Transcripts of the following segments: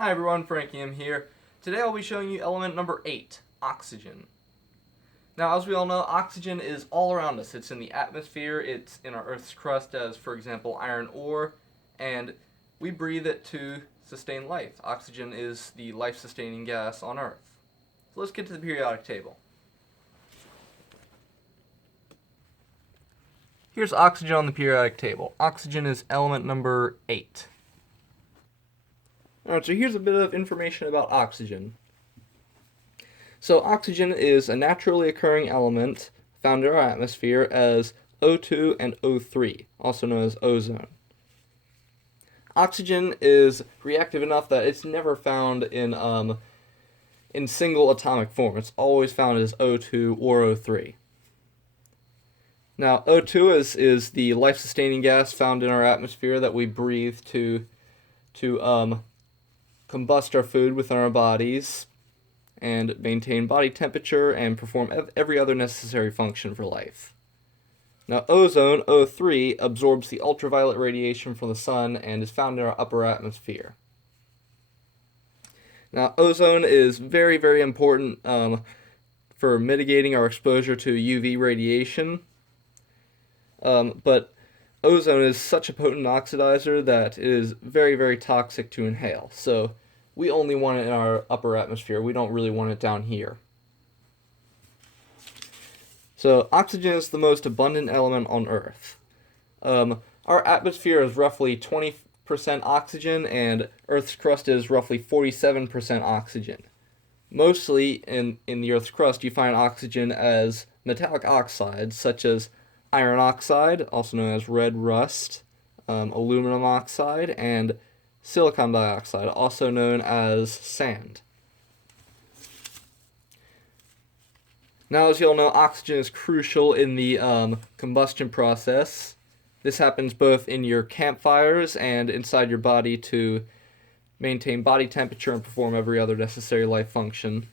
Hi everyone, Frankie M here. Today I'll be showing you element number 8, oxygen. Now, as we all know, oxygen is all around us. It's in the atmosphere, it's in our Earth's crust as, for example, iron ore, and we breathe it to sustain life. Oxygen is the life-sustaining gas on Earth. So let's get to the periodic table. Here's oxygen on the periodic table. Oxygen is element number 8. Alright, so here's a bit of information about oxygen. So oxygen is a naturally occurring element found in our atmosphere as O2 and O3, also known as ozone. Oxygen is reactive enough that it's never found in single atomic form. It's always found as O2 or O3. Now, O2 is the life-sustaining gas found in our atmosphere that we breathe to combust our food within our bodies and maintain body temperature and perform every other necessary function for life. Now, ozone, O3, absorbs the ultraviolet radiation from the sun and is found in our upper atmosphere. Now, ozone is very, very important for mitigating our exposure to UV radiation, but ozone is such a potent oxidizer that it is very, very toxic to inhale. So we only want it in our upper atmosphere. We don't really want it down here. So oxygen is the most abundant element on Earth. Our atmosphere is roughly 20% oxygen, and Earth's crust is roughly 47% oxygen. Mostly in the Earth's crust, you find oxygen as metallic oxides, such as iron oxide, also known as red rust, aluminum oxide, and silicon dioxide, also known as sand. Now, as you all know, oxygen is crucial in the combustion process. This happens both in your campfires and inside your body to maintain body temperature and perform every other necessary life function.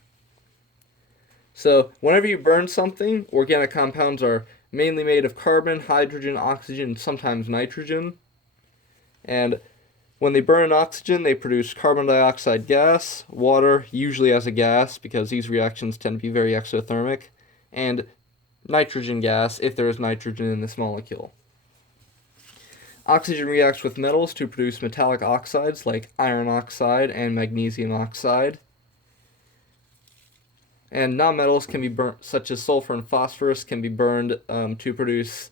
So, whenever you burn something, organic compounds are mainly made of carbon, hydrogen, oxygen, and sometimes nitrogen. And when they burn oxygen, they produce carbon dioxide gas, water, usually as a gas, because these reactions tend to be very exothermic, and nitrogen gas, if there is nitrogen in this molecule. Oxygen reacts with metals to produce metallic oxides like iron oxide and magnesium oxide. And nonmetals can be burnt, such as sulfur and phosphorus, can be burned to produce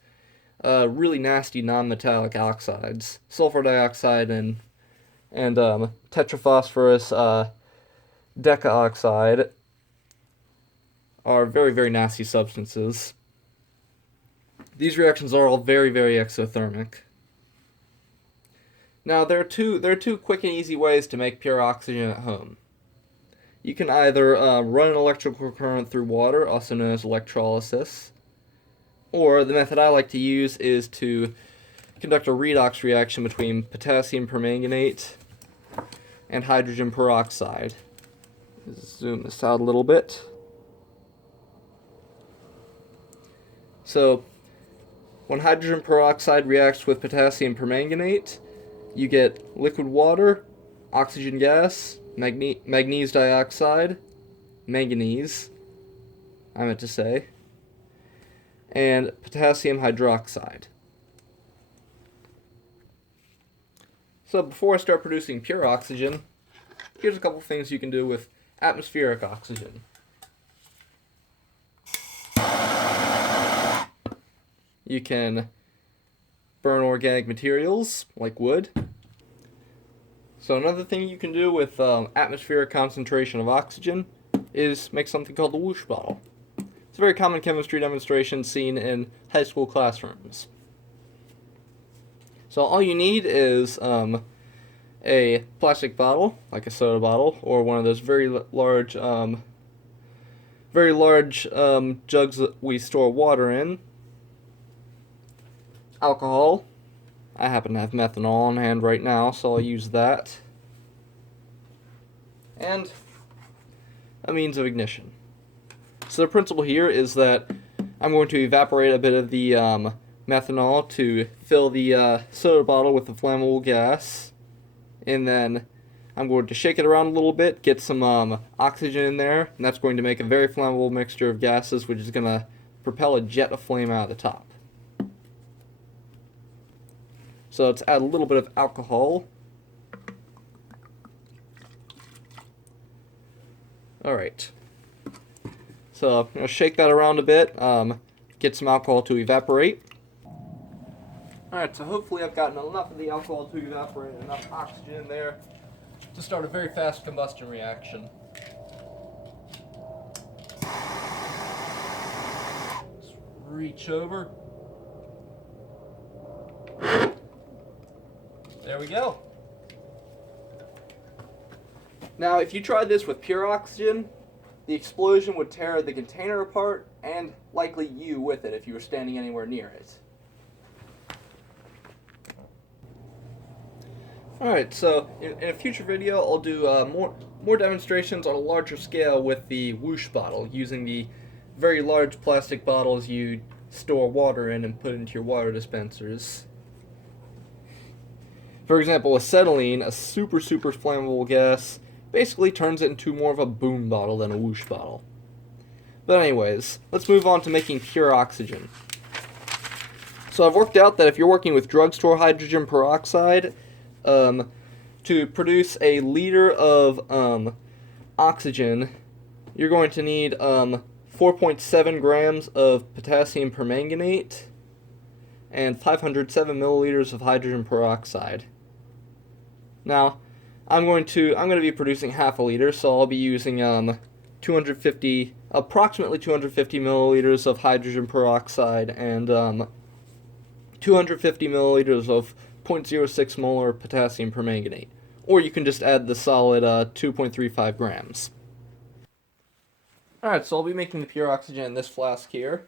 really nasty non-metallic oxides. Sulfur dioxide and tetraphosphorus decaoxide are very, very nasty substances. These reactions are all very, very exothermic. Now, there are two quick and easy ways to make pure oxygen at home. You can either run an electrical current through water, also known as electrolysis, or the method I like to use is to conduct a redox reaction between potassium permanganate and hydrogen peroxide. Let's zoom this out a little bit. So, when hydrogen peroxide reacts with potassium permanganate, you get liquid water, oxygen gas, manganese dioxide, manganese, I meant to say, and potassium hydroxide. So before I start producing pure oxygen, here's a couple things you can do with atmospheric oxygen. You can burn organic materials like wood. So another thing you can do with atmospheric concentration of oxygen is make something called the whoosh bottle. It's a very common chemistry demonstration seen in high school classrooms. So all you need is a plastic bottle, like a soda bottle, or one of those very large jugs that we store water in. Alcohol. I happen to have methanol on hand right now, so I'll use that. And a means of ignition. So the principle here is that I'm going to evaporate a bit of the methanol to fill the soda bottle with the flammable gas, and then I'm going to shake it around a little bit, get some oxygen in there, and that's going to make a very flammable mixture of gases, which is going to propel a jet of flame out of the top. So let's add a little bit of alcohol. Alright. So I'm going to shake that around a bit, get some alcohol to evaporate. Alright, so hopefully I've gotten enough of the alcohol to evaporate, enough oxygen in there to start a very fast combustion reaction. Let's reach over. There we go. Now, if you tried this with pure oxygen, the explosion would tear the container apart, and likely you with it if you were standing anywhere near it. Alright, so in a future video I'll do more demonstrations on a larger scale with the whoosh bottle, using the very large plastic bottles you store water in and put into your water dispensers. For example, acetylene, a super flammable gas, basically turns it into more of a boom bottle than a whoosh bottle. But anyways, let's move on to making pure oxygen. So I've worked out that if you're working with drugstore hydrogen peroxide, to produce a liter of oxygen, you're going to need 4.7 grams of potassium permanganate and 507 milliliters of hydrogen peroxide. Now, I'm going to be producing half a liter, so I'll be using approximately 250 milliliters of hydrogen peroxide and 250 milliliters of 0.06 molar potassium permanganate. Or you can just add the solid 2.35 grams. Alright, so I'll be making the pure oxygen in this flask here.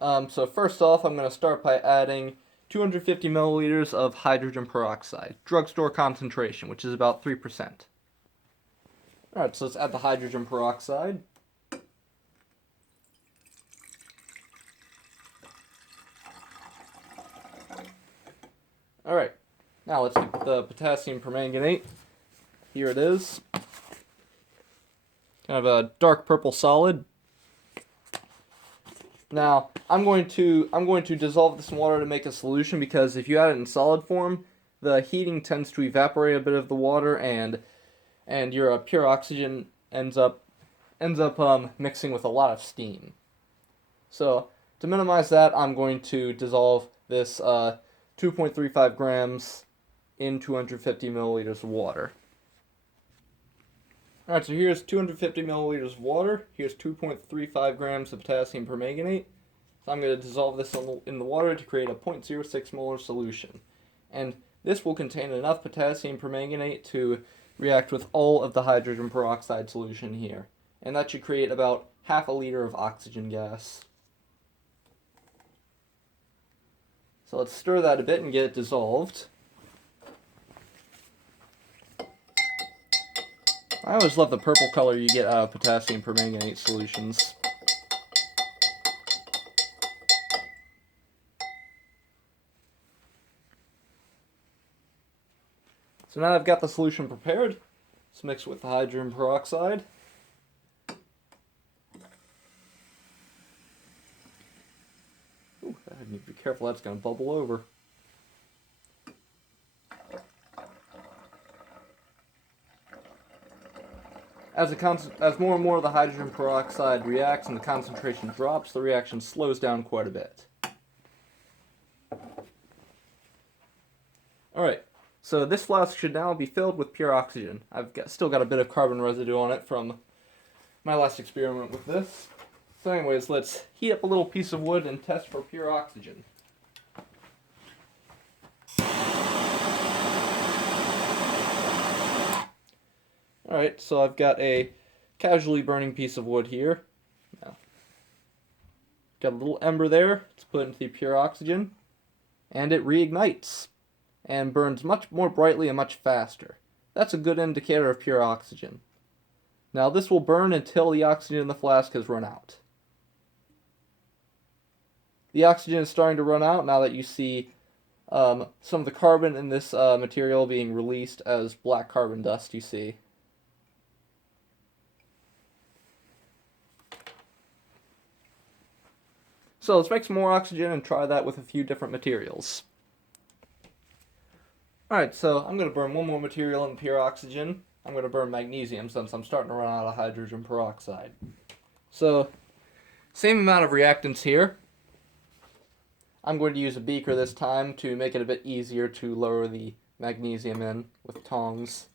So first off, I'm going to start by adding 250 milliliters of hydrogen peroxide, drugstore concentration, which is about 3%. Alright, so let's add the hydrogen peroxide. Alright, now let's get the potassium permanganate. Here it is. Kind of a dark purple solid. Now, I'm going to dissolve this in water to make a solution, because if you add it in solid form, the heating tends to evaporate a bit of the water, and your pure oxygen ends up mixing with a lot of steam. So to minimize that, I'm going to dissolve this 2.35 grams in 250 milliliters of water. Alright, so here's 250 milliliters of water. Here's 2.35 grams of potassium permanganate. So I'm going to dissolve this in the water to create a 0.06 molar solution. And this will contain enough potassium permanganate to react with all of the hydrogen peroxide solution here. And that should create about half a liter of oxygen gas. So let's stir that a bit and get it dissolved. I always love the purple color you get out of potassium permanganate solutions. So now I've got the solution prepared. Let's mix it with the hydrogen peroxide. Ooh, I need to be careful, that's going to bubble over. As more and more of the hydrogen peroxide reacts and the concentration drops, the reaction slows down quite a bit. Alright, so this flask should now be filled with pure oxygen. Still got a bit of carbon residue on it from my last experiment with this. So anyways, let's heat up a little piece of wood and test for pure oxygen. Alright, so I've got a casually burning piece of wood here. Now, got a little ember there. Let's put it into the pure oxygen. And it reignites and burns much more brightly and much faster. That's a good indicator of pure oxygen. Now this will burn until the oxygen in the flask has run out. The oxygen is starting to run out now that you see some of the carbon in this material being released as black carbon dust you see. So let's make some more oxygen and try that with a few different materials. Alright, so I'm going to burn one more material in pure oxygen. I'm going to burn magnesium since I'm starting to run out of hydrogen peroxide. So, same amount of reactants here. I'm going to use a beaker this time to make it a bit easier to lower the magnesium in with tongs.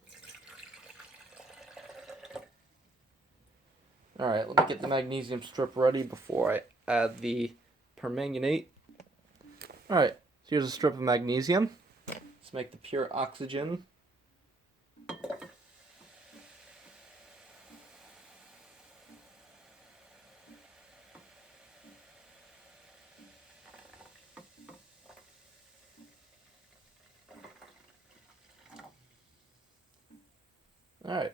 Alright, let me get the magnesium strip ready before I add the permanganate. Alright, so here's a strip of magnesium. Let's make the pure oxygen. Alright,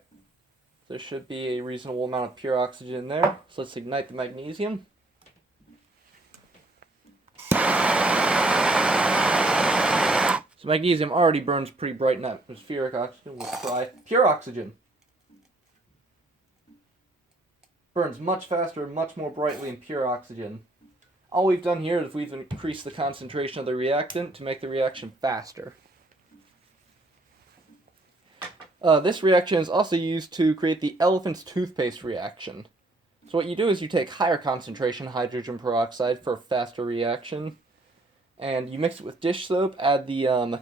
there should be a reasonable amount of pure oxygen in there. So let's ignite the magnesium. So magnesium already burns pretty bright in atmospheric oxygen. We'll try pure oxygen. Burns much faster, much more brightly in pure oxygen. All we've done here is we've increased the concentration of the reactant to make the reaction faster. This reaction is also used to create the elephant's toothpaste reaction. So what you do is you take higher concentration hydrogen peroxide for a faster reaction, and you mix it with dish soap. Add the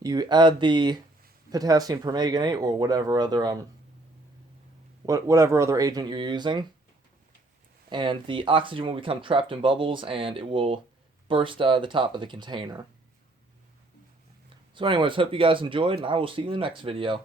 you add the potassium permanganate or whatever other agent you're using, and the oxygen will become trapped in bubbles and it will burst out of the top of the container. So anyways, hope you guys enjoyed, and I will see you in the next video.